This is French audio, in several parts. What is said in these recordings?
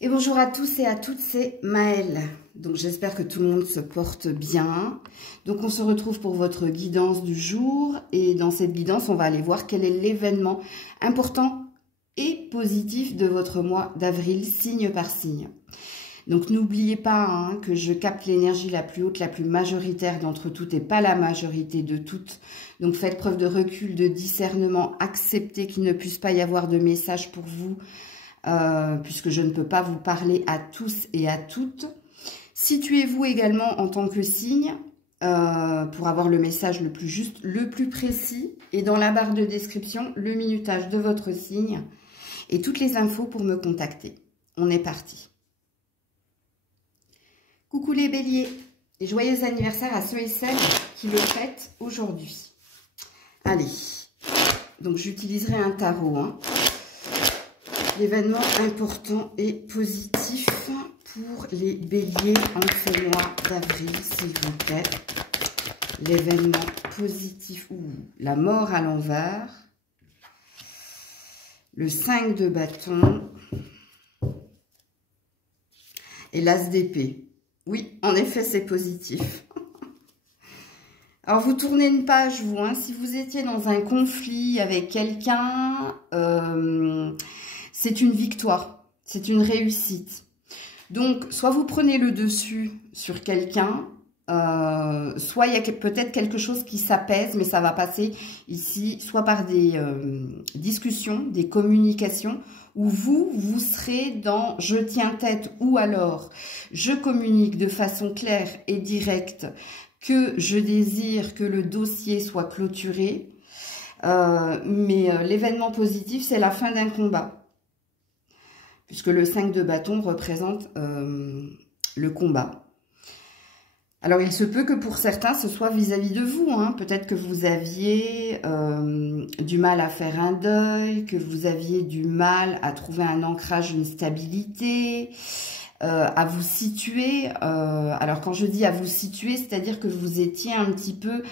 Et bonjour à tous et à toutes, c'est Maëlle. Donc j'espère que tout le monde se porte bien. Donc on se retrouve pour votre guidance du jour. Et dans cette guidance, on va aller voir quel est l'événement important et positif de votre mois d'avril, signe par signe. Donc n'oubliez pas que je capte l'énergie la plus haute, la plus majoritaire d'entre toutes et pas la majorité de toutes. Donc faites preuve de recul, de discernement, acceptez qu'il ne puisse pas y avoir de message pour vous. Puisque je ne peux pas vous parler à tous et à toutes. Situez-vous également en tant que signe pour avoir le message le plus juste, le plus précis. Et dans la barre de description, le minutage de votre signe et toutes les infos pour me contacter. On est parti. Coucou les béliers et joyeux anniversaire à ceux et celles qui le fêtent aujourd'hui. Allez, donc j'utiliserai un tarot, L'événement important et positif pour les béliers en ce mois d'avril, s'il vous plaît. L'événement positif, la mort à l'envers, le 5 de bâton et l'as d'épée. Oui, en effet, c'est positif. Alors, vous tournez une page, vous, si vous étiez dans un conflit avec quelqu'un... c'est une victoire, c'est une réussite. Donc, soit vous prenez le dessus sur quelqu'un, soit il y a peut-être quelque chose qui s'apaise, mais ça va passer ici, soit par des discussions, des communications, où vous serez dans « je tiens tête » ou alors « je communique de façon claire et directe que je désire que le dossier soit clôturé ». Mais l'événement positif, c'est la fin d'un combat. Puisque le 5 de bâton représente le combat. Alors, il se peut que pour certains, ce soit vis-à-vis de vous. Peut-être que vous aviez du mal à faire un deuil, que vous aviez du mal à trouver un ancrage, une stabilité, à vous situer. Alors, quand je dis à vous situer, c'est-à-dire que vous étiez un petit peu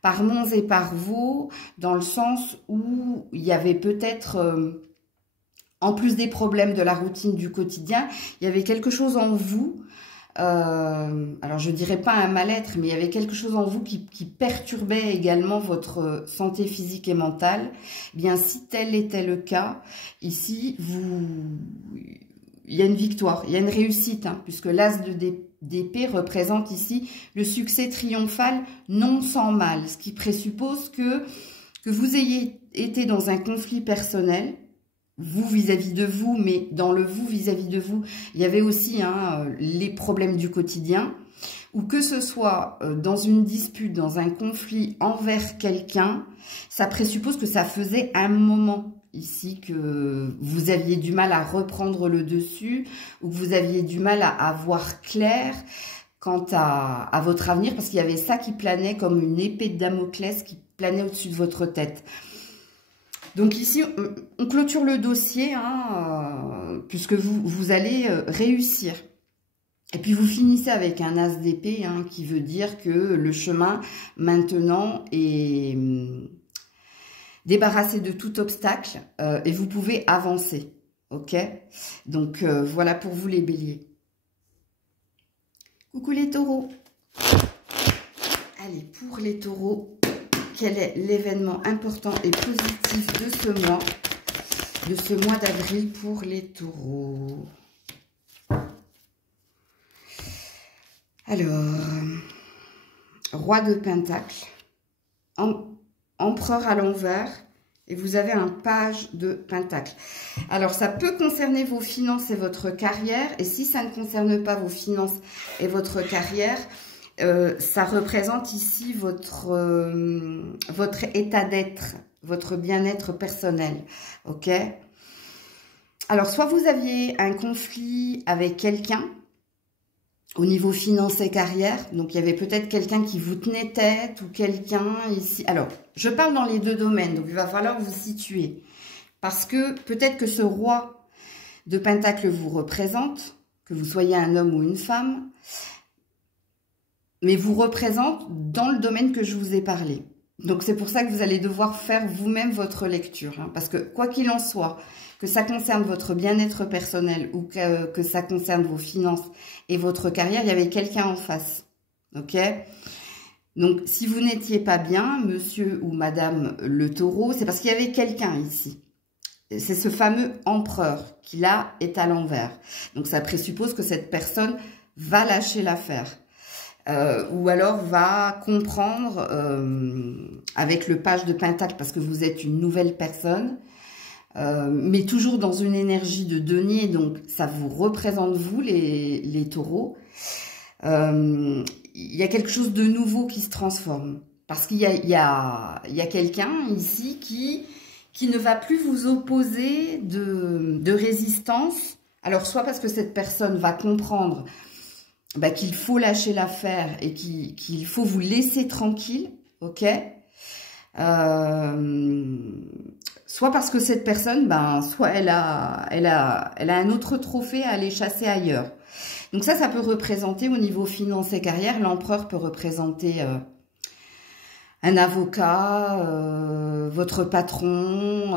par monts et par vaux, dans le sens où il y avait peut-être... en plus des problèmes de la routine du quotidien, il y avait quelque chose en vous, alors je dirais pas un mal-être, mais il y avait quelque chose en vous qui perturbait également votre santé physique et mentale. Eh bien, si tel était le cas, ici, il y a une victoire, il y a une réussite, puisque l'as d'épée représente ici le succès triomphal non sans mal, ce qui présuppose que vous ayez été dans un conflit personnel, vous vis-à-vis de vous, mais dans le vous vis-à-vis de vous, il y avait aussi les problèmes du quotidien, ou que ce soit dans une dispute, dans un conflit envers quelqu'un, ça présuppose que ça faisait un moment ici que vous aviez du mal à reprendre le dessus, ou que vous aviez du mal à avoir clair quant à votre avenir, parce qu'il y avait ça qui planait comme une épée de Damoclès qui planait au-dessus de votre tête. Donc ici, on clôture le dossier, puisque vous allez réussir. Et puis vous finissez avec un as d'épée, qui veut dire que le chemin maintenant est débarrassé de tout obstacle et vous pouvez avancer. Ok? Donc voilà pour vous les béliers. Coucou les taureaux. Allez, pour les taureaux... Quel est l'événement important et positif de ce mois d'avril pour les taureaux? Alors, roi de pentacle, empereur à l'envers, et vous avez un page de pentacle. Alors, ça peut concerner vos finances et votre carrière, et si ça ne concerne pas vos finances et votre carrière... ça représente ici votre état d'être, votre bien-être personnel, ok? Alors, soit vous aviez un conflit avec quelqu'un au niveau finance et carrière, donc il y avait peut-être quelqu'un qui vous tenait tête ou quelqu'un ici. Alors, je parle dans les deux domaines, donc il va falloir vous situer. Parce que peut-être que ce roi de pentacle vous représente, que vous soyez un homme ou une femme, mais vous représente dans le domaine que je vous ai parlé. Donc, c'est pour ça que vous allez devoir faire vous-même votre lecture. Parce que, quoi qu'il en soit, que ça concerne votre bien-être personnel ou que ça concerne vos finances et votre carrière, il y avait quelqu'un en face. Ok? Donc, si vous n'étiez pas bien, monsieur ou madame le taureau, c'est parce qu'il y avait quelqu'un ici. C'est ce fameux empereur qui, là, est à l'envers. Donc, ça présuppose que cette personne va lâcher l'affaire. Ou alors va comprendre avec le page de Pentacle, parce que vous êtes une nouvelle personne, mais toujours dans une énergie de denier, donc ça vous représente vous, les taureaux. Il y a quelque chose de nouveau qui se transforme, parce qu'il y a quelqu'un ici qui ne va plus vous opposer de résistance. Alors, soit parce que cette personne va comprendre qu'il faut lâcher l'affaire et qu'il faut vous laisser tranquille, ok, soit parce que cette personne, soit elle a un autre trophée à aller chasser ailleurs. Donc ça peut représenter au niveau finance et carrière, l'empereur peut représenter un avocat, votre patron.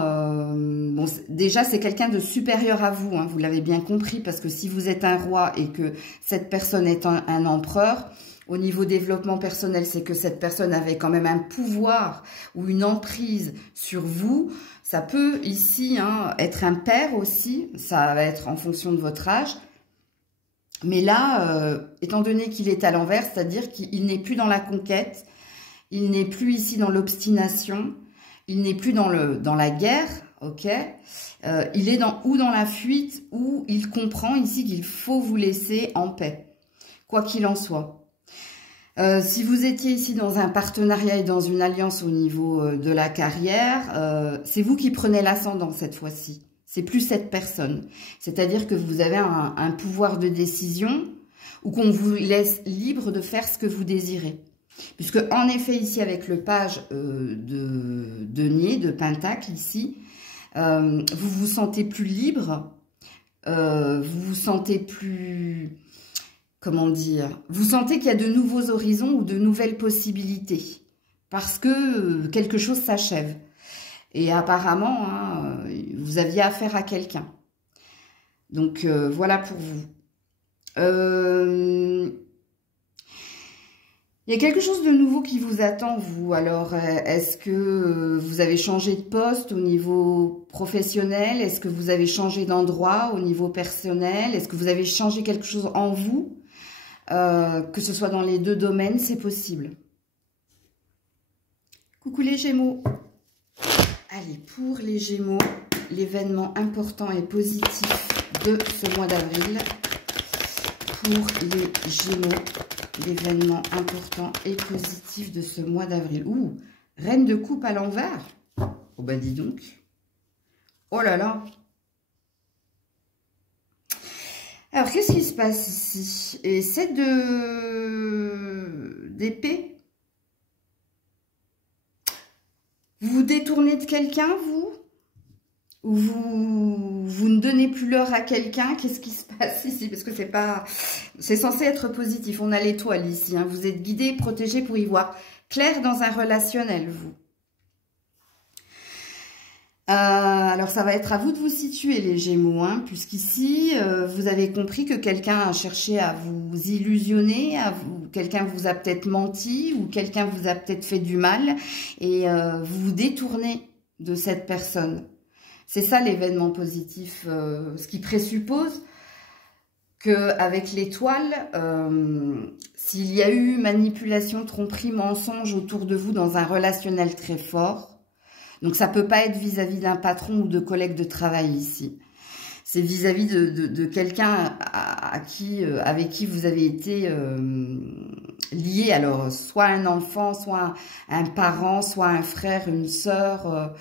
Bon, déjà, c'est quelqu'un de supérieur à vous, hein, vous l'avez bien compris, parce que si vous êtes un roi et que cette personne est un empereur, au niveau développement personnel, c'est que cette personne avait quand même un pouvoir ou une emprise sur vous. Ça peut ici être un père aussi, ça va être en fonction de votre âge. Mais là, étant donné qu'il est à l'envers, c'est-à-dire qu'il n'est plus dans la conquête, il n'est plus ici dans l'obstination, il n'est plus dans la guerre, ok. Il est dans la fuite, où il comprend ici qu'il faut vous laisser en paix, quoi qu'il en soit. Si vous étiez ici dans un partenariat et dans une alliance au niveau de la carrière, c'est vous qui prenez l'ascendant cette fois-ci. C'est plus cette personne. C'est-à-dire que vous avez un pouvoir de décision ou qu'on vous laisse libre de faire ce que vous désirez. Puisque, en effet, ici, avec le page de denier, de pentacle, ici, vous vous sentez plus libre, vous vous sentez plus... Comment dire? Vous sentez qu'il y a de nouveaux horizons ou de nouvelles possibilités. Parce que quelque chose s'achève. Et apparemment, vous aviez affaire à quelqu'un. Donc, voilà pour vous. Il y a quelque chose de nouveau qui vous attend, vous. Alors, est-ce que vous avez changé de poste au niveau professionnel? Est-ce que vous avez changé d'endroit au niveau personnel? Est-ce que vous avez changé quelque chose en vous? Que ce soit dans les deux domaines, c'est possible. Coucou les Gémeaux. Allez, pour les Gémeaux, l'événement important et positif de ce mois d'avril. Pour les Gémeaux, l'événement important et positif de ce mois d'avril. Ouh, reine de coupe à l'envers. Oh bah dis donc. Oh là là. Alors, qu'est-ce qui se passe ici? Et 7 d'épée. Vous vous détournez de quelqu'un, vous? Ou vous ne donnez plus l'heure à quelqu'un? Qu'est-ce qui se passe ici? Parce que c'est pas... C'est censé être positif. On a l'étoile ici. Hein. Vous êtes guidé, protégé pour y voir clair dans un relationnel, vous. Alors, ça va être à vous de vous situer, les Gémeaux, hein, puisqu'ici, vous avez compris que quelqu'un a cherché à vous illusionner, quelqu'un vous a peut-être menti, ou quelqu'un vous a peut-être fait du mal, et vous vous détournez de cette personne. C'est ça l'événement positif, ce qui présuppose qu'avec l'étoile, s'il y a eu manipulation, tromperie, mensonge autour de vous dans un relationnel très fort, donc ça peut pas être vis-à-vis d'un patron ou de collègues de travail ici. C'est vis-à-vis de quelqu'un avec qui vous avez été lié. Alors, soit un enfant, soit un parent, soit un frère, une sœur,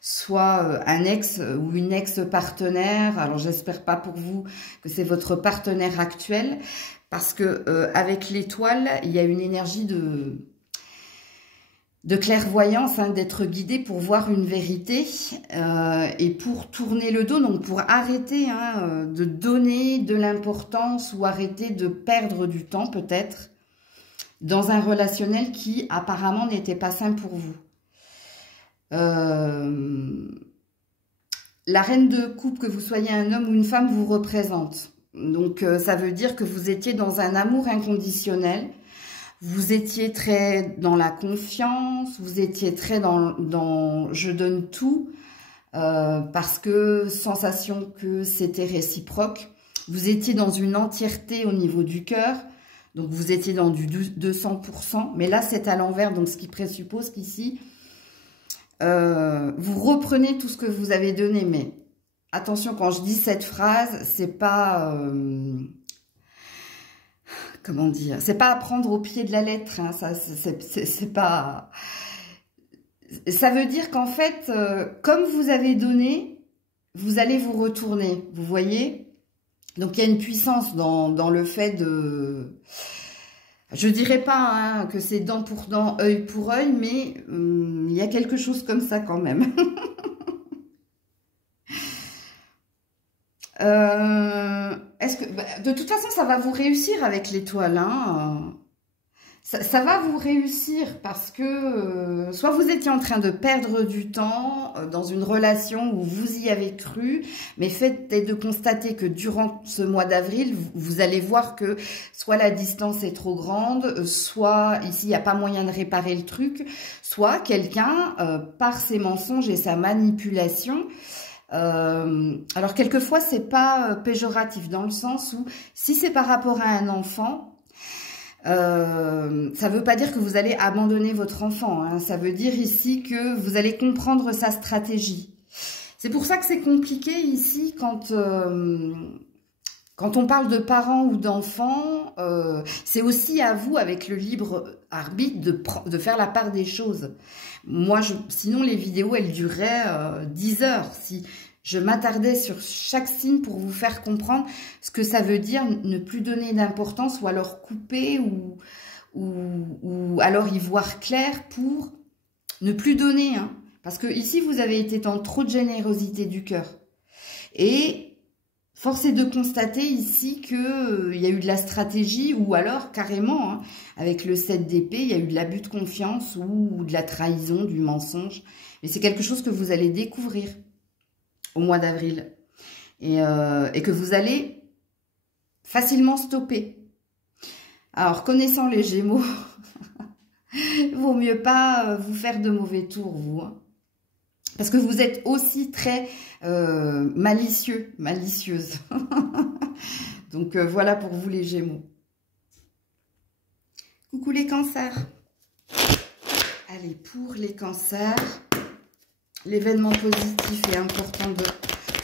soit un ex ou une ex-partenaire. Alors, j'espère pas pour vous que c'est votre partenaire actuel, parce que avec l'étoile, il y a une énergie de clairvoyance, hein, d'être guidé pour voir une vérité et pour tourner le dos, donc pour arrêter de donner de l'importance ou arrêter de perdre du temps peut-être dans un relationnel qui apparemment n'était pas sain pour vous. la reine de coupe, que vous soyez un homme ou une femme, vous représente. Donc, ça veut dire que vous étiez dans un amour inconditionnel. Vous étiez très dans la confiance. Vous étiez très dans je donne tout. Parce que sensation que c'était réciproque. Vous étiez dans une entièreté au niveau du cœur. Donc, vous étiez dans du 200%. Mais là, c'est à l'envers. Donc, ce qui présuppose qu'ici, vous reprenez tout ce que vous avez donné. Mais attention, quand je dis cette phrase, c'est pas... comment dire? C'est pas à prendre au pied de la lettre. Hein, ça, c'est pas... Ça veut dire qu'en fait, comme vous avez donné, vous allez vous retourner. Vous voyez? Donc, il y a une puissance dans le fait de... Je dirais pas hein, que c'est dent pour dent, œil pour œil, mais il y a quelque chose comme ça quand même. Est-ce que, de toute façon, ça va vous réussir avec l'étoile. Hein, ça va vous réussir parce que soit vous étiez en train de perdre du temps dans une relation où vous y avez cru, mais faites de constater que durant ce mois d'avril, vous allez voir que soit la distance est trop grande, soit ici il n'y a pas moyen de réparer le truc, soit quelqu'un, par ses mensonges et sa manipulation, alors quelquefois c'est pas péjoratif dans le sens où si c'est par rapport à un enfant, ça veut pas dire que vous allez abandonner votre enfant, hein. Ça veut dire ici que vous allez comprendre sa stratégie. C'est pour ça que c'est compliqué ici quand on parle de parents ou d'enfants, c'est aussi à vous, avec le libre arbitre, de faire la part des choses. Moi, sinon les vidéos, elles dureraient 10 heures. Si je m'attardais sur chaque signe pour vous faire comprendre ce que ça veut dire ne plus donner d'importance ou alors couper ou alors y voir clair pour ne plus donner. Hein. Parce que ici, vous avez été dans trop de générosité du cœur. Et force est de constater ici qu'il y a eu de la stratégie ou alors carrément, hein, avec le 7 d'épée, il y a eu de l'abus de confiance ou de la trahison, du mensonge. Mais c'est quelque chose que vous allez découvrir au mois d'avril et que vous allez facilement stopper. Alors, connaissant les Gémeaux, vaut mieux pas vous faire de mauvais tours, vous. Hein. Parce que vous êtes aussi très malicieux, malicieuse. Donc, voilà pour vous les Gémeaux. Coucou les cancers. Allez, pour les cancers, l'événement positif et important de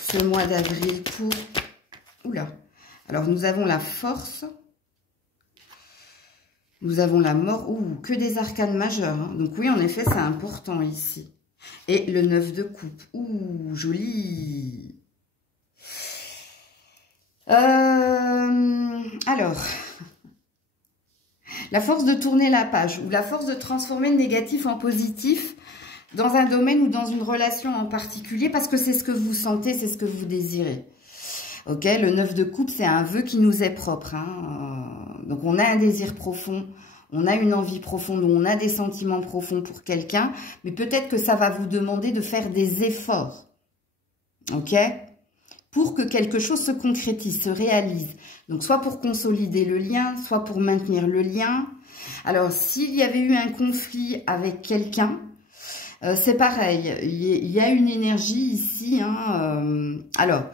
ce mois d'avril pour... Oula. Alors, nous avons la force. Nous avons la mort. Ouh, que des arcanes majeures. Hein. Donc oui, en effet, c'est important ici. Et le 9 de coupe. Ouh, joli. Alors, la force de tourner la page ou la force de transformer le négatif en positif dans un domaine ou dans une relation en particulier parce que c'est ce que vous sentez, c'est ce que vous désirez. Ok, le 9 de coupe, c'est un vœu qui nous est propre. Hein. Donc, on a un désir profond, on a une envie profonde, on a des sentiments profonds pour quelqu'un, mais peut-être que ça va vous demander de faire des efforts. Ok, pour que quelque chose se concrétise, se réalise. Donc, soit pour consolider le lien, soit pour maintenir le lien. Alors, s'il y avait eu un conflit avec quelqu'un, c'est pareil. Il y a une énergie ici. Hein, alors,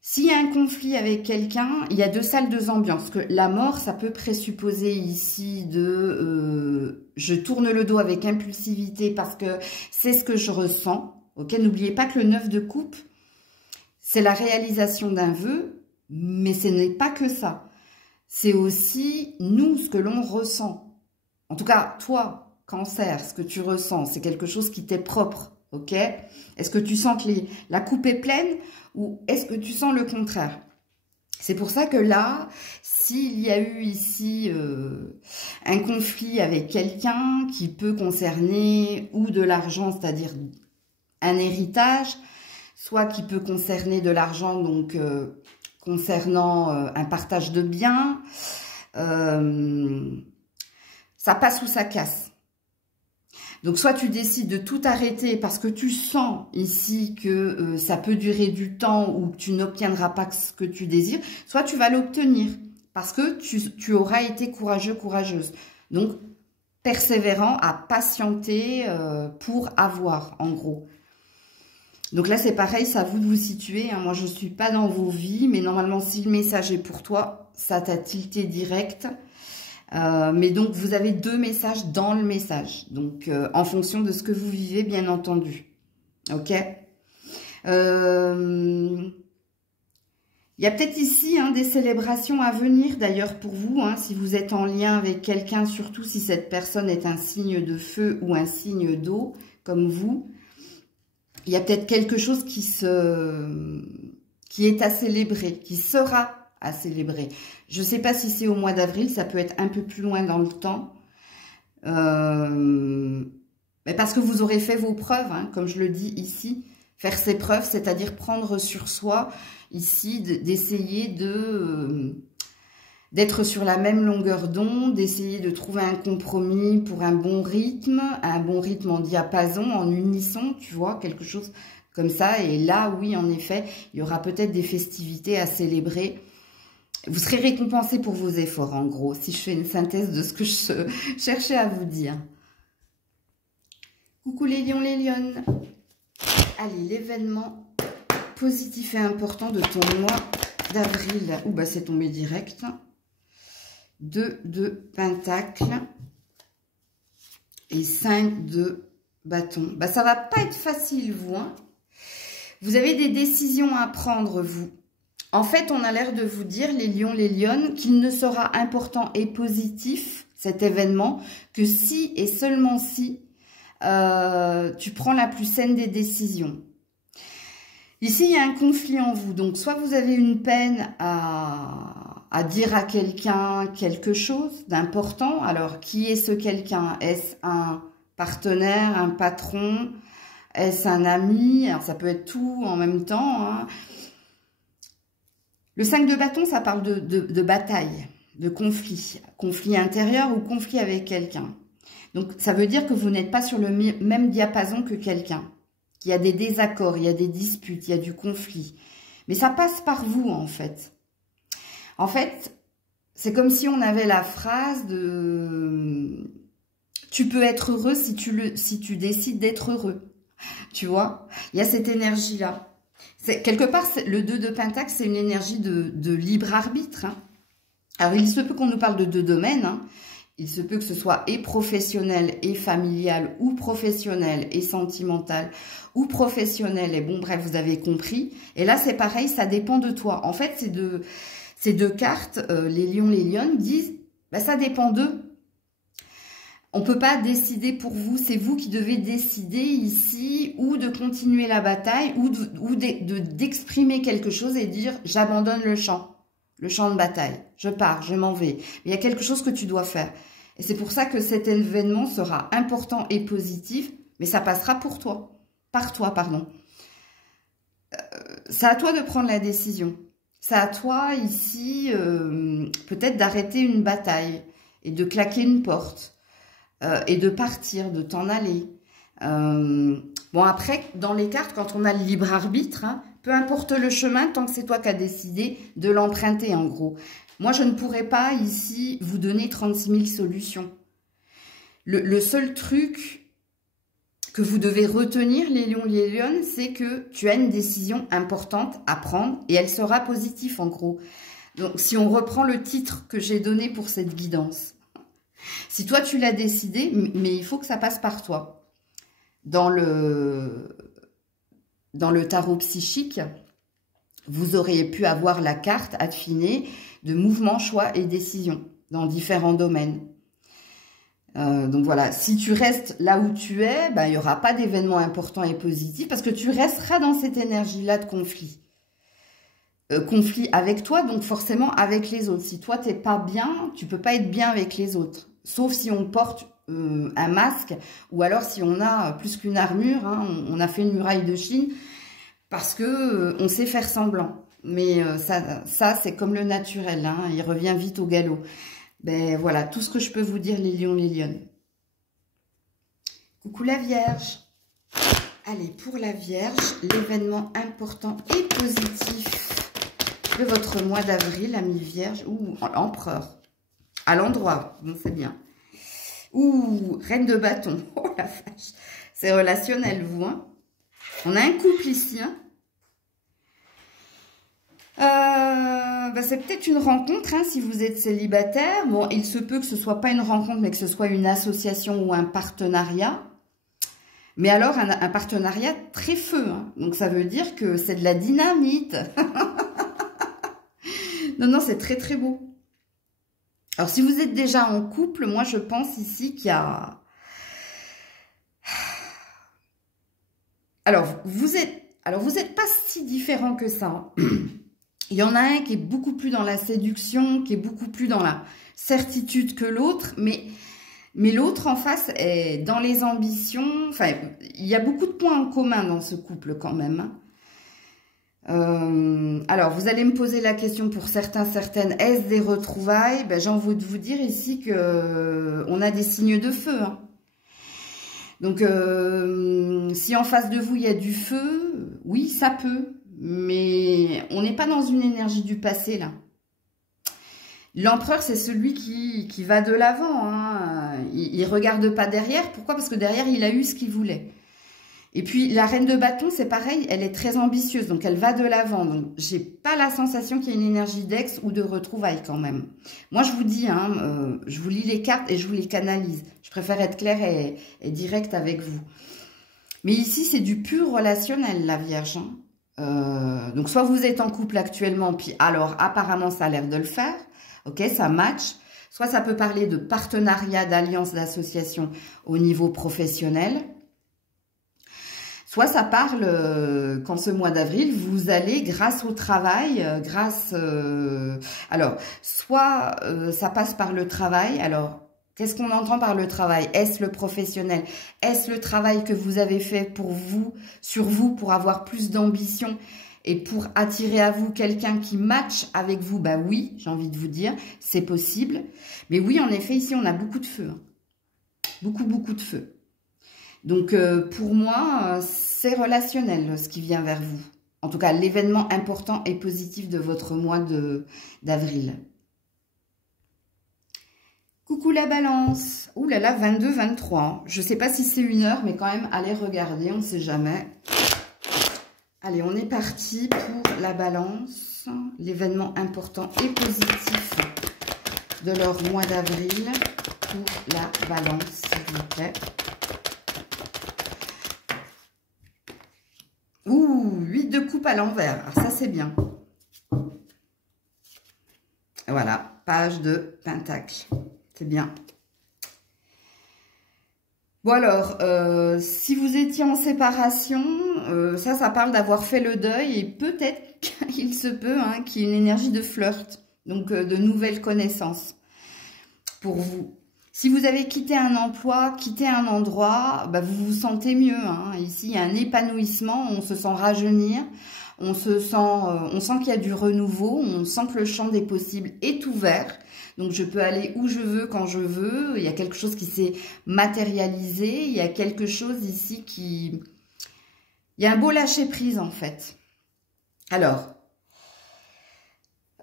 s'il y a un conflit avec quelqu'un, il y a deux salles, deux ambiances. Que la mort, ça peut présupposer ici de je tourne le dos avec impulsivité parce que c'est ce que je ressens. Ok, n'oubliez pas que le 9 de coupe, c'est la réalisation d'un vœu, mais ce n'est pas que ça. C'est aussi nous, ce que l'on ressent. En tout cas, toi, Cancer, ce que tu ressens, c'est quelque chose qui t'est propre. Ok? Est-ce que tu sens que la coupe est pleine ou est-ce que tu sens le contraire? C'est pour ça que là, s'il y a eu ici un conflit avec quelqu'un qui peut concerner ou de l'argent, c'est-à-dire un héritage, soit qui peut concerner de l'argent, donc concernant un partage de biens, ça passe ou ça casse. Donc, soit tu décides de tout arrêter parce que tu sens ici que ça peut durer du temps ou que tu n'obtiendras pas ce que tu désires, soit tu vas l'obtenir parce que tu auras été courageux, courageuse. Donc, persévérant à patienter pour avoir, en gros. Donc là, c'est pareil, c'est à vous de vous situer. Hein. Moi, je ne suis pas dans vos vies, mais normalement, si le message est pour toi, ça t'a tilté direct. Mais donc, vous avez 2 messages dans le message. Donc, en fonction de ce que vous vivez, bien entendu. Ok. Il y a peut-être ici des célébrations à venir, d'ailleurs, pour vous. Si vous êtes en lien avec quelqu'un, surtout si cette personne est un signe de feu ou un signe d'eau, comme vous. Il y a peut-être quelque chose qui est à célébrer, qui sera à célébrer. Je ne sais pas si c'est au mois d'avril, ça peut être un peu plus loin dans le temps. Mais parce que vous aurez fait vos preuves, comme je le dis ici. Faire ses preuves, c'est-à-dire prendre sur soi, ici, d'essayer d'être sur la même longueur d'onde, d'essayer de trouver un compromis pour un bon rythme en diapason, en unisson, tu vois, quelque chose comme ça. Et là, oui, en effet, il y aura peut-être des festivités à célébrer. Vous serez récompensé pour vos efforts, en gros, si je fais une synthèse de ce que je cherchais à vous dire. Coucou les lions, les lionnes. Allez, l'événement positif et important de ton mois d'avril. Ouh, bah c'est tombé direct. 2 de pentacles et 5 de bâtons. Bah, ça va pas être facile, vous. Vous avez des décisions à prendre, vous. En fait, on a l'air de vous dire, les lions, les lionnes, qu'il ne sera important et positif, cet événement, que si et seulement si tu prends la plus saine des décisions. Ici, il y a un conflit en vous. Donc, soit vous avez une peine à dire à quelqu'un quelque chose d'important. Alors, qui est ce quelqu'un? Est-ce un partenaire, un patron? Est-ce un ami? Alors, ça peut être tout en même temps. Le 5 de bâton, ça parle de bataille, de conflit. Conflit intérieur ou conflit avec quelqu'un. Donc, ça veut dire que vous n'êtes pas sur le même diapason que quelqu'un. Il y a des désaccords, il y a des disputes, il y a du conflit. Mais ça passe par vous, en fait. En fait, c'est comme si on avait la phrase de « tu peux être heureux si tu décides d'être heureux ». Tu vois, il y a cette énergie-là. Quelque part, le 2 de Pentacle, c'est une énergie de libre arbitre. Alors, il se peut qu'on nous parle de 2 domaines. Il se peut que ce soit et professionnel et familial, ou professionnel et sentimental, ou professionnel. Et bon, bref, vous avez compris. Et là, c'est pareil, ça dépend de toi. En fait, ces deux cartes, les lions, les lionnes, disent, bah, ça dépend d'eux. On ne peut pas décider pour vous, c'est vous qui devez décider ici ou de continuer la bataille ou d'exprimer quelque chose et dire « j'abandonne le champ de bataille, je pars, je m'en vais ». Mais il y a quelque chose que tu dois faire. Et c'est pour ça que cet événement sera important et positif, mais ça passera pour toi, par toi, pardon. C'est à toi de prendre la décision. C'est à toi ici peut-être d'arrêter une bataille et de claquer une porte. Et de partir, de t'en aller. Bon, après, dans les cartes, quand on a le libre arbitre, peu importe le chemin, tant que c'est toi qui as décidé de l'emprunter, en gros. Moi, je ne pourrais pas, ici, vous donner 36 000 solutions. Le seul truc que vous devez retenir, les lions, les lionnes, c'est que tu as une décision importante à prendre et elle sera positive, en gros. Donc, si on reprend le titre que j'ai donné pour cette guidance, si toi, tu l'as décidé, mais il faut que ça passe par toi. Dans le tarot psychique, vous auriez pu avoir la carte affinée de mouvement, choix et décision dans différents domaines. Donc voilà, si tu restes là où tu es, ben, il n'y aura pas d'événement important et positif parce que tu resteras dans cette énergie-là de conflit. Conflit avec toi, donc forcément avec les autres. Si toi, tu n'es pas bien, tu ne peux pas être bien avec les autres. Sauf si on porte un masque ou alors si on a plus qu'une armure, on a fait une muraille de Chine parce que on sait faire semblant. Mais ça c'est comme le naturel, il revient vite au galop. Ben voilà, tout ce que je peux vous dire, les lions, les lionnes. Coucou la Vierge. Allez, pour la Vierge, l'événement important et positif de votre mois d'avril, ami Vierge, ou l'empereur. À l'endroit, bon, c'est bien. Ouh, reine de bâton. Oh la vache. C'est relationnel, vous, hein. On a un couple ici, hein. C'est peut-être une rencontre, hein, si vous êtes célibataire. Bon, il se peut que ce soit pas une rencontre, mais que ce soit une association ou un partenariat. Mais alors, un partenariat très feu, hein. Donc, ça veut dire que c'est de la dynamite. Non, non, c'est très, très beau. Alors, si vous êtes déjà en couple, moi, je pense ici qu'il y a... Alors, vous êtes pas si différent que ça, hein. Il y en a un qui est beaucoup plus dans la séduction, qui est beaucoup plus dans la certitude que l'autre, mais l'autre en face est dans les ambitions. Enfin, il y a beaucoup de points en commun dans ce couple quand même. Alors, vous allez me poser la question pour certains, certaines, est-ce des retrouvailles? Ben, j'ai envie de vous dire ici que on a des signes de feu, hein. Donc, si en face de vous, il y a du feu, oui, ça peut. Mais on n'est pas dans une énergie du passé, là. L'empereur, c'est celui qui va de l'avant, hein. Il ne regarde pas derrière. Pourquoi? Parce que derrière, il a eu ce qu'il voulait. Et puis, la reine de bâton, c'est pareil. Elle est très ambitieuse, donc elle va de l'avant. Donc, j'ai pas la sensation qu'il y ait une énergie d'ex ou de retrouvailles quand même. Moi, je vous dis, hein, je vous lis les cartes et je vous les canalise. Je préfère être claire et directe avec vous. Mais ici, c'est du pur relationnel, la Vierge, hein. Donc, soit vous êtes en couple actuellement, puis alors, apparemment, ça a l'air de le faire. Ok, ça match. Soit ça peut parler de partenariat, d'alliance, d'association au niveau professionnel. Soit ça parle qu'en ce mois d'avril, vous allez, grâce au travail, alors, soit ça passe par le travail. Alors, qu'est-ce qu'on entend par le travail? Est-ce le professionnel? Est-ce le travail que vous avez fait pour vous, sur vous, pour avoir plus d'ambition et pour attirer à vous quelqu'un qui matche avec vous? Bah oui, j'ai envie de vous dire, c'est possible. Mais oui, en effet, ici, on a beaucoup de feu, hein. Beaucoup, beaucoup de feu. Donc, pour moi, c'est relationnel, ce qui vient vers vous. En tout cas, l'événement important et positif de votre mois d'avril. Coucou la balance. Ouh là là, 22, 23. Je ne sais pas si c'est une heure, mais quand même, allez regarder, on ne sait jamais. Allez, on est parti pour la balance. L'événement important et positif de leur mois d'avril. Pour la balance, s'il vous plaît. Ouh, 8 de coupe à l'envers. Alors ça, c'est bien. Voilà, page de pentacle. C'est bien. Bon alors, si vous étiez en séparation, ça parle d'avoir fait le deuil et peut-être qu'il se peut, hein, qu'il y ait une énergie de flirt, donc de nouvelles connaissances pour vous. Si vous avez quitté un emploi, quitté un endroit, bah vous vous sentez mieux, hein. Ici, il y a un épanouissement, on se sent rajeunir, on sent qu'il y a du renouveau, on sent que le champ des possibles est ouvert. Donc, je peux aller où je veux, quand je veux. Il y a quelque chose qui s'est matérialisé. Il y a quelque chose ici qui... Il y a un beau lâcher-prise, en fait. Alors,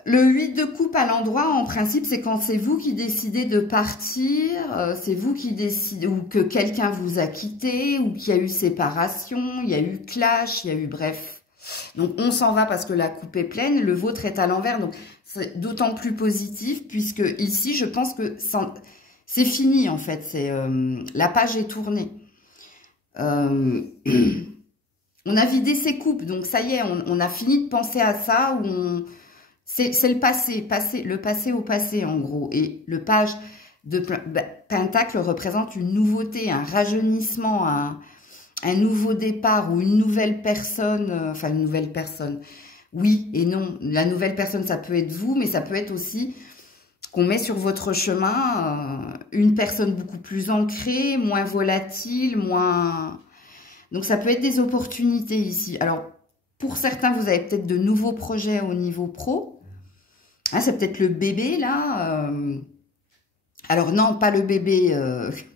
le 8 de coupe à l'endroit, en principe, c'est quand c'est vous qui décidez de partir, c'est vous qui décidez, ou que quelqu'un vous a quitté, ou qu'il y a eu séparation, il y a eu clash, il y a eu bref. Donc, on s'en va parce que la coupe est pleine, le vôtre est à l'envers, donc c'est d'autant plus positif, puisque ici, je pense que c'est fini, en fait, la page est tournée. On a vidé ses coupes, donc ça y est, on a fini de penser à ça, où c'est le passé, le passé au passé, en gros. Et le page de pentacle représente une nouveauté, un rajeunissement, un nouveau départ ou une nouvelle personne, enfin une nouvelle personne. Oui et non, la nouvelle personne, ça peut être vous, mais ça peut être aussi qu'on met sur votre chemin une personne beaucoup plus ancrée, moins volatile, moins... Donc ça peut être des opportunités ici. Alors, pour certains, vous avez peut-être de nouveaux projets au niveau pro. Hein, c'est peut-être le bébé, là. Alors non, pas le bébé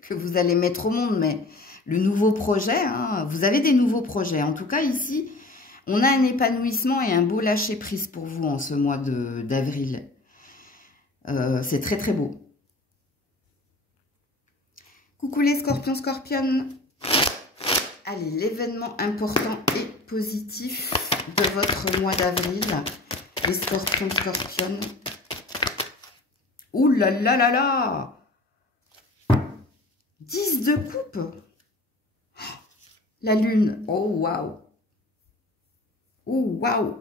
que vous allez mettre au monde, mais le nouveau projet. Hein. Vous avez des nouveaux projets. En tout cas, ici, on a un épanouissement et un beau lâcher-prise pour vous en ce mois d'avril. C'est très, très beau. Coucou les scorpions, scorpionnes. Allez, l'événement important et positif de votre mois d'avril. Les scorpions, scorpionnes. Ouh là là là là! 10 de coupe. La lune. Oh waouh! Oh waouh!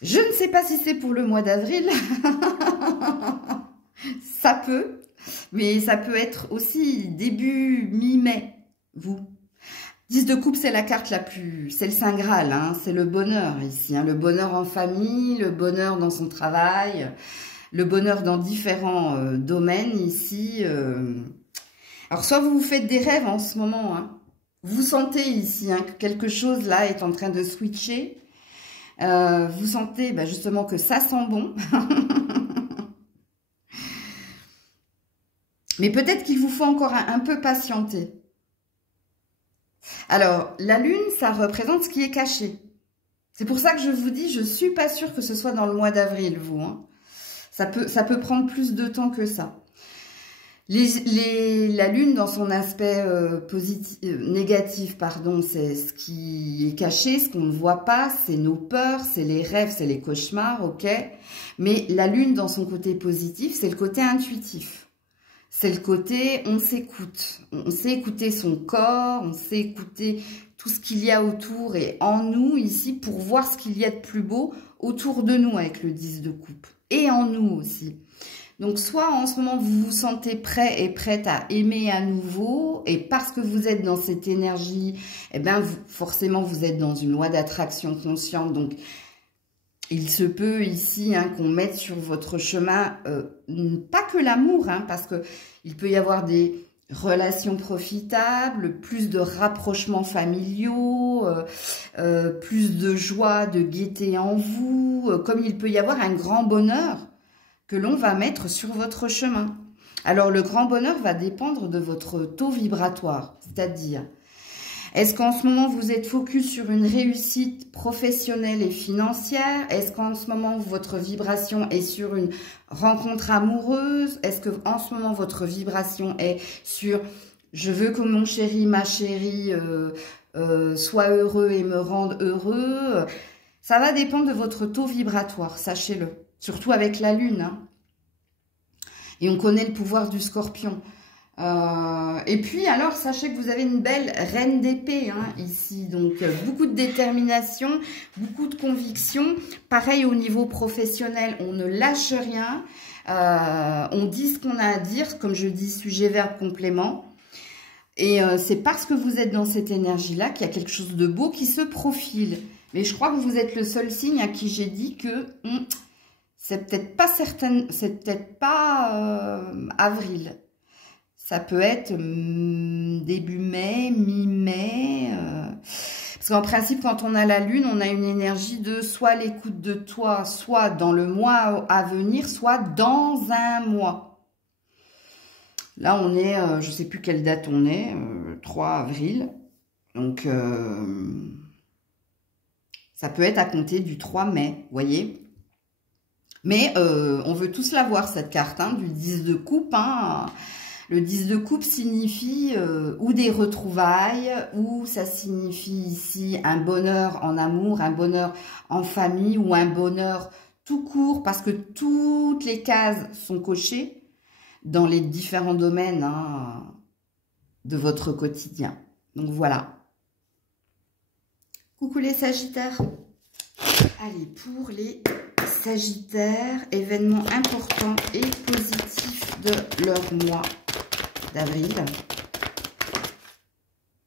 Je ne sais pas si c'est pour le mois d'avril. Ça peut. Mais ça peut être aussi début mi-mai, vous. 10 de coupe, c'est la carte la plus... C'est le Saint Graal, hein, c'est le bonheur ici. Hein, le bonheur en famille, le bonheur dans son travail, le bonheur dans différents domaines ici. Alors, soit vous vous faites des rêves en ce moment. Hein, vous sentez ici hein, que quelque chose là est en train de switcher. Vous sentez justement que ça sent bon. Mais peut-être qu'il vous faut encore un peu patienter. Alors, la lune, ça représente ce qui est caché. C'est pour ça que je vous dis, je ne suis pas sûre que ce soit dans le mois d'avril, vous. Hein. Ça peut prendre plus de temps que ça. La lune, dans son aspect négatif, pardon, c'est ce qui est caché, ce qu'on ne voit pas, c'est nos peurs, c'est les rêves, c'est les cauchemars, ok. Mais la lune, dans son côté positif, c'est le côté intuitif. C'est le côté, on s'écoute. On sait écouter son corps, on sait écouter tout ce qu'il y a autour et en nous ici pour voir ce qu'il y a de plus beau autour de nous avec le 10 de coupe. Et en nous aussi. Donc, soit en ce moment, vous vous sentez prêt et prête à aimer à nouveau. Et parce que vous êtes dans cette énergie, eh bien, forcément, vous êtes dans une loi d'attraction consciente. Donc, il se peut ici hein, qu'on mette sur votre chemin, pas que l'amour, hein, parce que il peut y avoir des relations profitables, plus de rapprochements familiaux, plus de joie, de gaieté en vous, comme il peut y avoir un grand bonheur que l'on va mettre sur votre chemin. Alors, le grand bonheur va dépendre de votre taux vibratoire, c'est-à-dire... Est-ce qu'en ce moment, vous êtes focus sur une réussite professionnelle et financière? Est-ce qu'en ce moment, votre vibration est sur une rencontre amoureuse? Est-ce qu'en ce moment, votre vibration est sur « je veux que mon chéri, ma chérie soit heureux et me rende heureux ». Ça va dépendre de votre taux vibratoire, sachez-le. Surtout avec la lune. Hein. Et on connaît le pouvoir du scorpion. Et puis alors sachez que vous avez une belle reine d'épée hein, ici, donc beaucoup de détermination, beaucoup de conviction. Pareil au niveau professionnel, on ne lâche rien, on dit ce qu'on a à dire, comme je dis, sujet, verbe, complément. Et c'est parce que vous êtes dans cette énergie-là qu'il y a quelque chose de beau qui se profile. Mais je crois que vous êtes le seul signe à qui j'ai dit que c'est peut-être pas certain, c'est peut-être pas avril. Ça peut être début mai, mi-mai. Parce qu'en principe, quand on a la lune, on a une énergie de soit l'écoute de toi, soit dans le mois à venir, soit dans un mois. Là, on est, je ne sais plus quelle date on est, 3 avril. Donc, ça peut être à compter du 3 mai, vous voyez. Mais on veut tous la voir, cette carte, hein, du 10 de coupe, hein. Le 10 de coupe signifie ou des retrouvailles, ou ça signifie ici un bonheur en amour, un bonheur en famille, ou un bonheur tout court, parce que toutes les cases sont cochées dans les différents domaines hein, de votre quotidien. Donc voilà. Coucou les Sagittaires. Allez, pour les Sagittaires, événements importants et positifs de leur mois d'avril.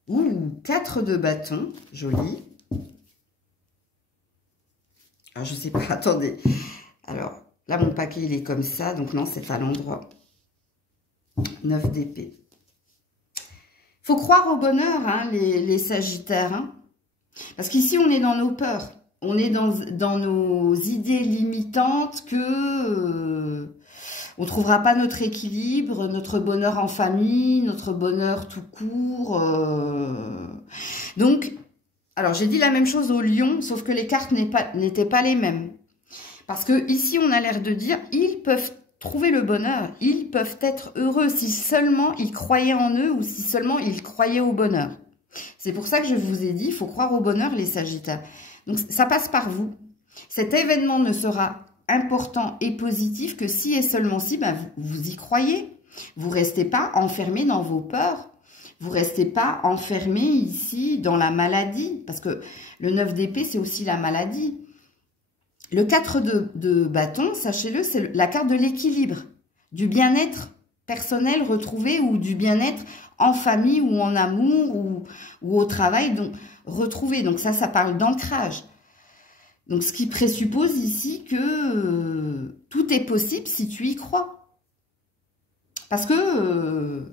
Ouh, 4 de bâton, joli. Alors, je sais pas, attendez. Alors, là, mon paquet, il est comme ça, donc non, c'est à l'endroit. 9 d'épée. Faut croire au bonheur, hein, les Sagittaires. Hein, parce qu'ici, on est dans nos peurs. On est dans nos idées limitantes que... On trouvera pas notre équilibre, notre bonheur en famille, notre bonheur tout court. Donc, alors j'ai dit la même chose au lion, sauf que les cartes n'étaient pas les mêmes. Parce que ici, on a l'air de dire, ils peuvent trouver le bonheur, ils peuvent être heureux si seulement ils croyaient en eux ou si seulement ils croyaient au bonheur. C'est pour ça que je vous ai dit, il faut croire au bonheur, les Sagittaires. Donc, ça passe par vous. Cet événement ne sera important et positif que si et seulement si ben, vous y croyez. Vous ne restez pas enfermé dans vos peurs. Vous ne restez pas enfermé ici dans la maladie. Parce que le 9 d'épée, c'est aussi la maladie. Le 4 de bâton, sachez-le, c'est la carte de l'équilibre, du bien-être personnel retrouvé ou du bien-être en famille ou en amour ou au travail, donc retrouvé. Donc ça parle d'ancrage. Donc ce qui présuppose ici que tout est possible si tu y crois. Parce que,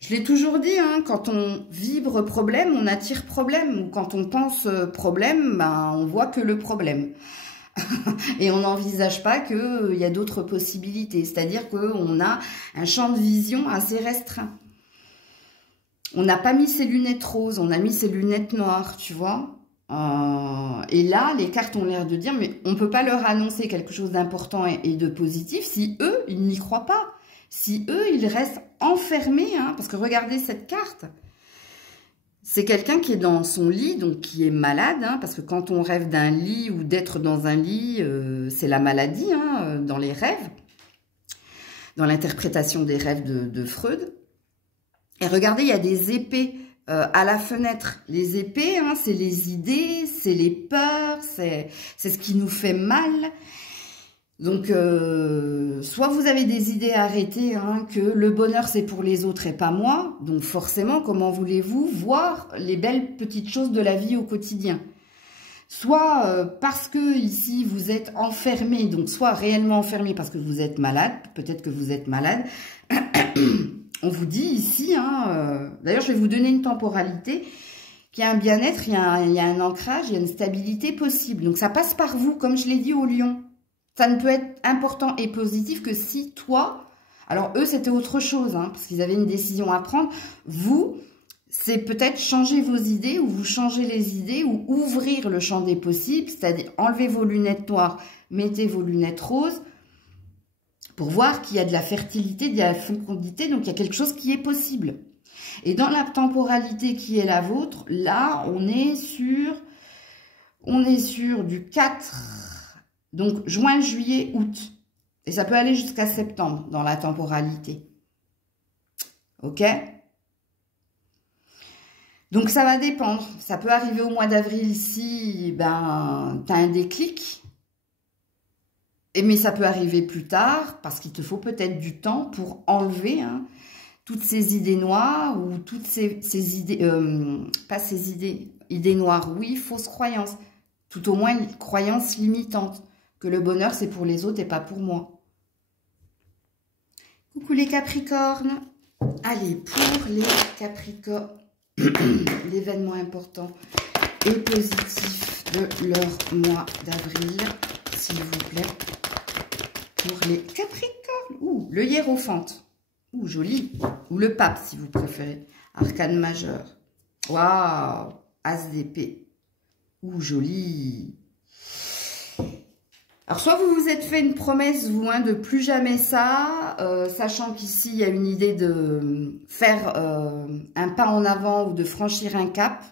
je l'ai toujours dit, hein, quand on vibre problème, on attire problème. Ou quand on pense problème, ben, on voit que le problème. Et on n'envisage pas qu'il y a d'autres possibilités. C'est-à-dire qu'on a un champ de vision assez restreint. On n'a pas mis ses lunettes roses, on a mis ses lunettes noires, tu vois. Et là, les cartes ont l'air de dire, mais on ne peut pas leur annoncer quelque chose d'important et de positif si eux, ils n'y croient pas. Si eux, ils restent enfermés, hein, parce que regardez cette carte. C'est quelqu'un qui est dans son lit, donc qui est malade, hein, parce que quand on rêve d'un lit ou d'être dans un lit, c'est la maladie, hein, dans les rêves, dans l'interprétation des rêves de Freud. Et regardez, il y a des épées à la fenêtre. Les épées, hein, c'est les idées, c'est les peurs, c'est ce qui nous fait mal. Donc, soit vous avez des idées arrêtées, hein, que le bonheur c'est pour les autres et pas moi. Donc forcément, comment voulez-vous voir les belles petites choses de la vie au quotidien? Soit parce que ici vous êtes enfermé, donc soit réellement enfermé parce que vous êtes malade, peut-être que vous êtes malade. On vous dit ici, hein, d'ailleurs je vais vous donner une temporalité, qu'il y a un bien-être, il y a un ancrage, il y a une stabilité possible. Donc ça passe par vous, comme je l'ai dit au lion. Ça ne peut être important et positif que si toi, alors eux c'était autre chose, hein, parce qu'ils avaient une décision à prendre. Vous, c'est peut-être changer vos idées ou vous changer les idées ou ouvrir le champ des possibles, c'est-à-dire enlever vos lunettes noires, mettez vos lunettes roses pour voir qu'il y a de la fertilité, de la fécondité, donc il y a quelque chose qui est possible. Et dans la temporalité qui est la vôtre, là on est sur du 4... Donc, juin, juillet, août. Et ça peut aller jusqu'à septembre dans la temporalité. Ok? Donc, ça va dépendre. Ça peut arriver au mois d'avril si ben, tu as un déclic. Mais ça peut arriver plus tard parce qu'il te faut peut-être du temps pour enlever hein, toutes ces idées noires ou toutes ces idées... pas ces idées noires, oui, fausses croyances. Tout au moins, croyances limitantes. Que le bonheur, c'est pour les autres et pas pour moi. Coucou les Capricornes. Allez, pour les Capricornes, l'événement important et positif de leur mois d'avril, s'il vous plaît. Pour les Capricornes. Ouh, le hiérophante. Ouh, joli. Ou le pape, si vous préférez. Arcane majeur. Waouh. As d'épée. Ouh, joli. Alors, soit vous vous êtes fait une promesse, vous, hein, de plus jamais ça, sachant qu'ici, il y a une idée de faire un pas en avant ou de franchir un cap.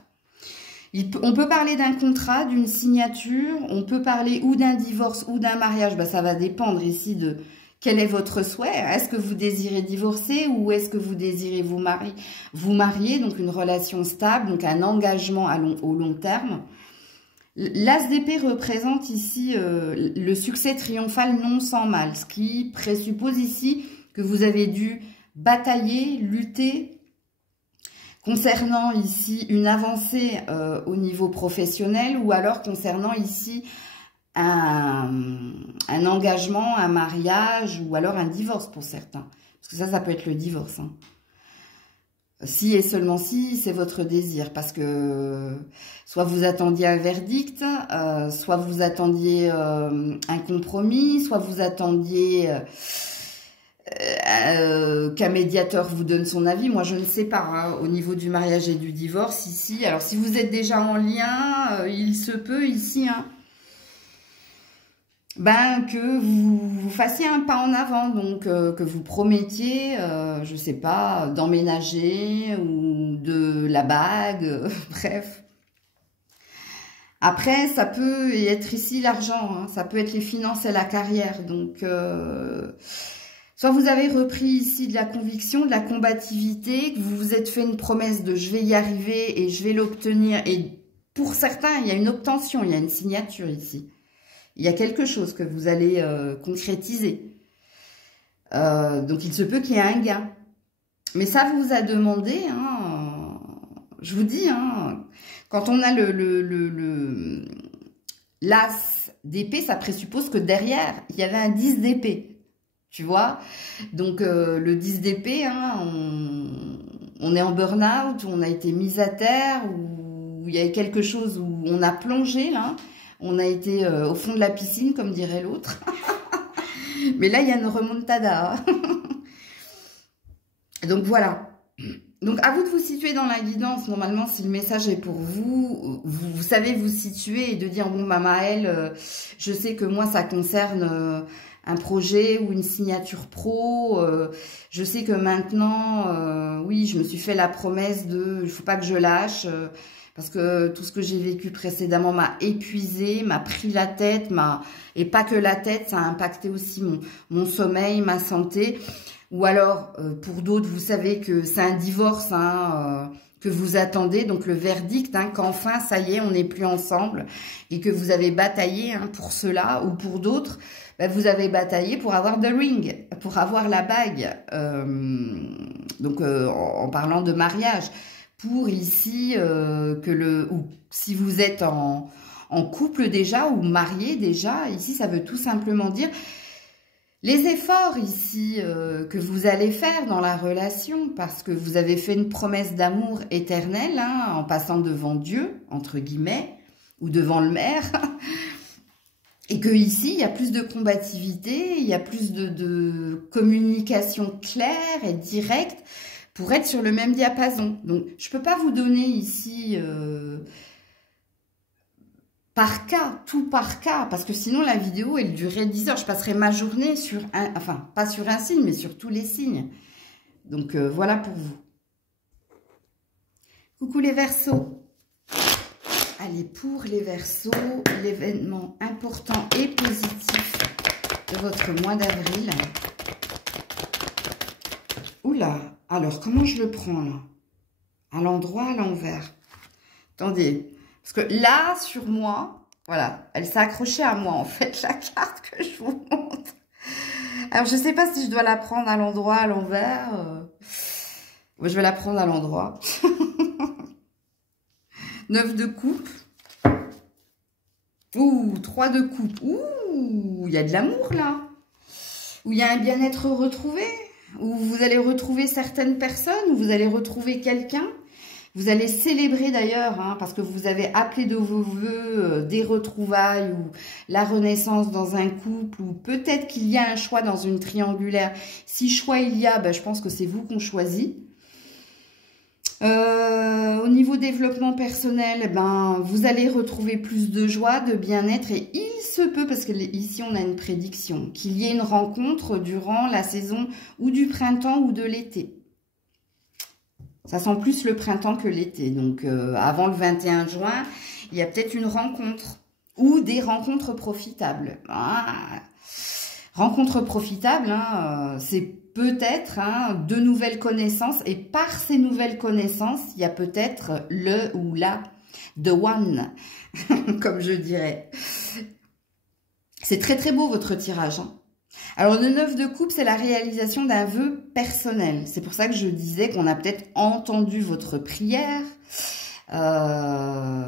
On peut parler d'un contrat, d'une signature, on peut parler ou d'un divorce ou d'un mariage. Ben, ça va dépendre ici de quel est votre souhait. Est-ce que vous désirez divorcer ou est-ce que vous désirez vous marier, donc une relation stable, donc un engagement au long terme. L'As d'épée représente ici le succès triomphal non sans mal, ce qui présuppose ici que vous avez dû batailler, lutter concernant ici une avancée au niveau professionnel ou alors concernant ici un engagement, un mariage ou alors un divorce pour certains. Parce que ça peut être le divorce. Hein. Si et seulement si, c'est votre désir, parce que soit vous attendiez un verdict, soit vous attendiez un compromis, soit vous attendiez qu'un médiateur vous donne son avis. Moi, je ne sais pas, hein, au niveau du mariage et du divorce, ici. Alors, si vous êtes déjà en lien, il se peut ici, hein, ben, que vous fassiez un pas en avant, donc que vous promettiez, je sais pas, d'emménager ou de la bague, bref. Après, ça peut être ici l'argent, hein, ça peut être les finances et la carrière, donc soit vous avez repris ici de la conviction, de la combativité, que vous vous êtes fait une promesse de je vais y arriver et je vais l'obtenir, et pour certains, il y a une obtention, il y a une signature ici. Il y a quelque chose que vous allez concrétiser. Donc, il se peut qu'il y ait un gain. Mais ça vous a demandé, hein, je vous dis, hein, quand on a l'as d'épée, ça présuppose que derrière, il y avait un 10 d'épée. Tu vois? Donc, le 10 d'épée, hein, on est en burn-out, on a été mis à terre, ou il y a quelque chose où on a plongé, là. On a été au fond de la piscine, comme dirait l'autre. Mais là, il y a une remontada. Donc, voilà. Donc, à vous de vous situer dans la guidance. Normalement, si le message est pour vous, vous savez vous situer et de dire, bon, bah, Maëlle, je sais que moi, ça concerne un projet ou une signature pro. Je sais que maintenant, oui, je me suis fait la promesse de, il ne faut pas que je lâche. Parce que tout ce que j'ai vécu précédemment m'a épuisé, m'a pris la tête, et pas que la tête, ça a impacté aussi mon sommeil, ma santé. Ou alors, pour d'autres, vous savez que c'est un divorce, hein, que vous attendez, donc le verdict, hein, qu'enfin, ça y est, on n'est plus ensemble, et que vous avez bataillé, hein, pour cela, ou pour d'autres, ben, vous avez bataillé pour avoir the ring, pour avoir la bague, donc en parlant de mariage. Pour ici, ou si vous êtes en couple déjà ou marié déjà, ici ça veut tout simplement dire les efforts ici que vous allez faire dans la relation, parce que vous avez fait une promesse d'amour éternel, hein, en passant devant Dieu, entre guillemets, ou devant le maire, et que ici il y a plus de combativité, il y a plus de communication claire et directe, pour être sur le même diapason. Donc, je ne peux pas vous donner ici par cas, tout par cas, parce que sinon la vidéo, elle durerait 10 heures. Je passerai ma journée sur un, enfin, pas sur un signe, mais sur tous les signes. Donc, voilà pour vous. Coucou les Verseaux. Allez, pour les Verseaux, l'événement important et positif de votre mois d'avril. Oula, alors comment je le prends là? À l'endroit, à l'envers. Attendez, parce que là, sur moi, voilà, elle s'est accrochée à moi en fait, la carte que je vous montre. Alors, je ne sais pas si je dois la prendre à l'endroit, à l'envers. Je vais la prendre à l'endroit. 9 de coupe. Ouh, 3 de coupe. Ouh, il y a de l'amour là. Où il y a un bien-être retrouvé. Où vous allez retrouver certaines personnes, où vous allez retrouver quelqu'un. Vous allez célébrer d'ailleurs, hein, parce que vous avez appelé de vos voeux des retrouvailles ou la renaissance dans un couple, ou peut-être qu'il y a un choix dans une triangulaire. Si choix il y a, ben, je pense que c'est vous qu'on choisit. Au niveau développement personnel, ben, vous allez retrouver plus de joie, de bien-être, et il se peut, parce que ici on a une prédiction, qu'il y ait une rencontre durant la saison ou du printemps ou de l'été. Ça sent plus le printemps que l'été, donc avant le 21 juin, il y a peut-être une rencontre ou des rencontres profitables. Ah. Rencontres profitables, hein, c'est peut-être hein, de nouvelles connaissances, et par ces nouvelles connaissances, il y a peut-être le ou la the one, comme je dirais. C'est très très beau votre tirage. Hein. Alors le 9 de coupe, c'est la réalisation d'un vœu personnel. C'est pour ça que je disais qu'on a peut-être entendu votre prière.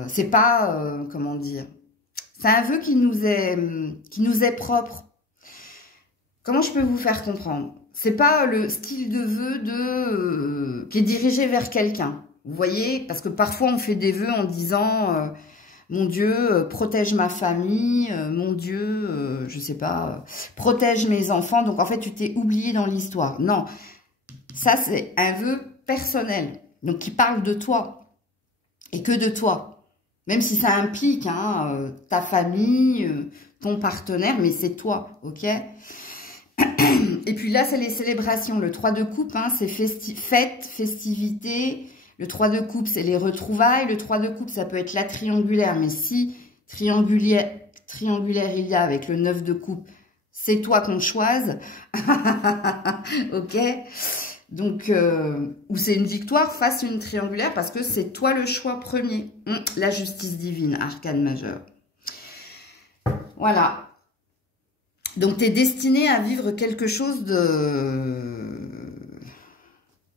C'est pas, comment dire, c'est un vœu qui nous est propre. Comment je peux vous faire comprendre? c'est pas le style de vœu qui est dirigé vers quelqu'un. Vous voyez, parce que parfois on fait des vœux en disant mon Dieu, protège ma famille, mon Dieu, je sais pas, protège mes enfants. Donc en fait, tu t'es oublié dans l'histoire. Non, ça c'est un vœu personnel, donc qui parle de toi et que de toi. Même si ça implique ta famille, ton partenaire, mais c'est toi, ok? Et puis là, c'est les célébrations. Le 3 de coupe, c'est fête, festivité. Le 3 de coupe, c'est les retrouvailles. Le 3 de coupe, ça peut être la triangulaire. Mais si triangulaire il y a avec le 9 de coupe, c'est toi qu'on choisit. Ok? Donc, ou c'est une victoire face à une triangulaire parce que c'est toi le choix premier. La justice divine, arcane majeur. Voilà. Donc, tu es destiné à vivre quelque chose de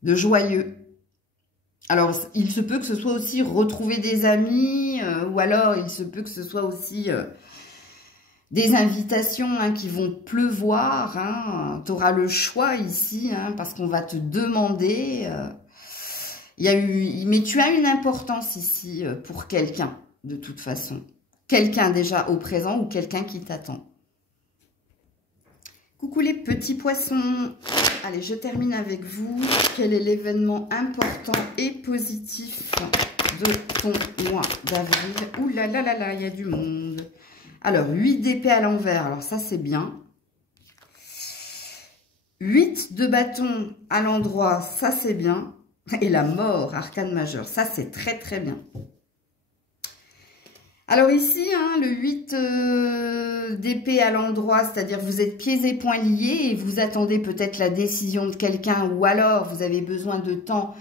joyeux. Alors, il se peut que ce soit aussi retrouver des amis, ou alors il se peut que ce soit aussi des invitations qui vont pleuvoir. Tu auras le choix ici, parce qu'on va te demander. Mais tu as une importance ici pour quelqu'un, de toute façon. Quelqu'un déjà au présent ou quelqu'un qui t'attend. Coucou les petits poissons. Allez, je termine avec vous. Quel est l'événement important et positif de ton mois d'avril? Ouh là là là là, il y a du monde. Alors, 8 d'épée à l'envers. Alors ça, c'est bien. 8 de bâton à l'endroit. Ça, c'est bien. Et la mort, arcane majeur. Ça, c'est très très bien. Alors ici, le 8 d'épée à l'endroit, c'est-à-dire vous êtes pieds et poings liés et vous attendez peut-être la décision de quelqu'un ou alors vous avez besoin de temps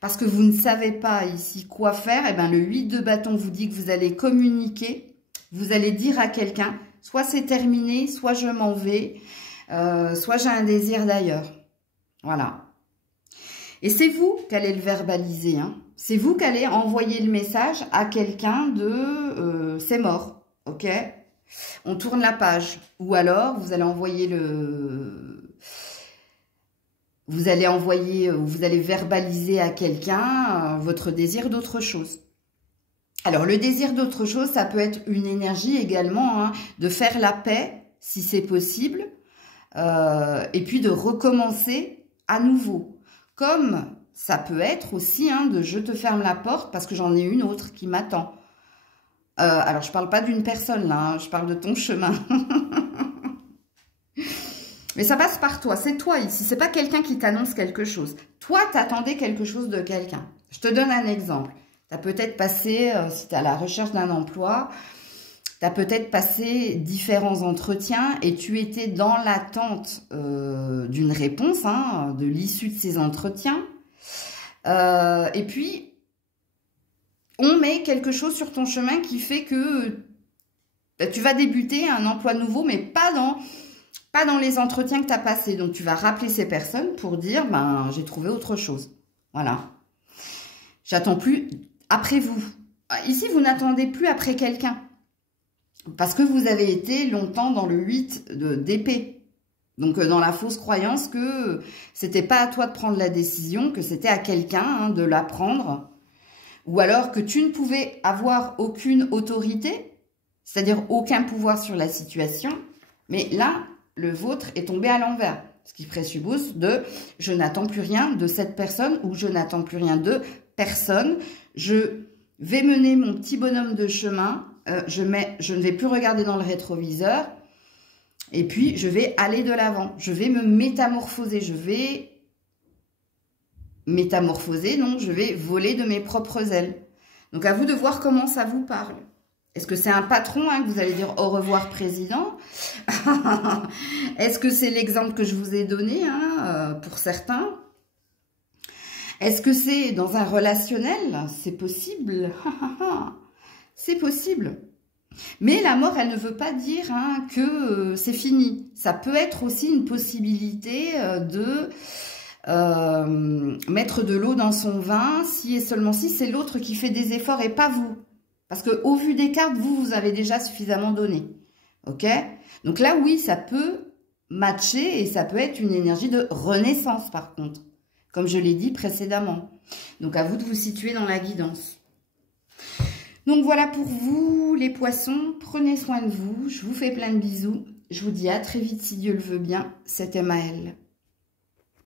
parce que vous ne savez pas ici quoi faire. Et bien le 8 de bâton vous dit que vous allez communiquer, vous allez dire à quelqu'un, soit c'est terminé, soit je m'en vais, soit j'ai un désir d'ailleurs. Voilà. Et c'est vous qui allez le verbaliser, C'est vous qui allez envoyer le message à quelqu'un de c'est mort, ok? On tourne la page. Ou alors, vous allez envoyer vous allez verbaliser à quelqu'un votre désir d'autre chose. Alors, le désir d'autre chose, ça peut être une énergie également, de faire la paix, si c'est possible, et puis de recommencer à nouveau. Comme ça peut être aussi de je te ferme la porte parce que j'en ai une autre qui m'attend. Alors, je ne parle pas d'une personne là, je parle de ton chemin. Mais ça passe par toi, c'est toi ici, c'est pas quelqu'un qui t'annonce quelque chose. Toi, t'attendais quelque chose de quelqu'un. Je te donne un exemple. Tu as peut-être passé, si tu es à la recherche d'un emploi, tu as peut-être passé différents entretiens et tu étais dans l'attente d'une réponse, de l'issue de ces entretiens. Et puis, on met quelque chose sur ton chemin qui fait que tu vas débuter un emploi nouveau, mais pas dans les entretiens que tu as passés. Donc, tu vas rappeler ces personnes pour dire, j'ai trouvé autre chose. Voilà. J'attends plus après vous. Ici, vous n'attendez plus après quelqu'un. Parce que vous avez été longtemps dans le 8 d'épée. Donc, dans la fausse croyance que c'était pas à toi de prendre la décision, que c'était à quelqu'un de la prendre. Ou alors que tu ne pouvais avoir aucune autorité, c'est-à-dire aucun pouvoir sur la situation. Mais là, le vôtre est tombé à l'envers. Ce qui présuppose de « je n'attends plus rien de cette personne » ou « je n'attends plus rien de personne ». Je vais mener mon petit bonhomme de chemin. Je ne vais plus regarder dans le rétroviseur. Et puis, je vais aller de l'avant. Je vais me métamorphoser. Je vais métamorphoser, donc je vais voler de mes propres ailes. Donc, à vous de voir comment ça vous parle. Est-ce que c'est un patron que vous allez dire « au revoir, président » Est-ce que c'est l'exemple que je vous ai donné pour certains? Est-ce que c'est dans un relationnel? C'est possible. C'est possible. Mais la mort, elle ne veut pas dire que c'est fini. Ça peut être aussi une possibilité de mettre de l'eau dans son vin, si et seulement si c'est l'autre qui fait des efforts et pas vous. Parce qu'au vu des cartes, vous avez déjà suffisamment donné. Ok? Donc là, oui, ça peut matcher et ça peut être une énergie de renaissance par contre, comme je l'ai dit précédemment. Donc à vous de vous situer dans la guidance. Donc voilà pour vous les poissons, prenez soin de vous, je vous fais plein de bisous. Je vous dis à très vite si Dieu le veut bien, c'était Maëlle.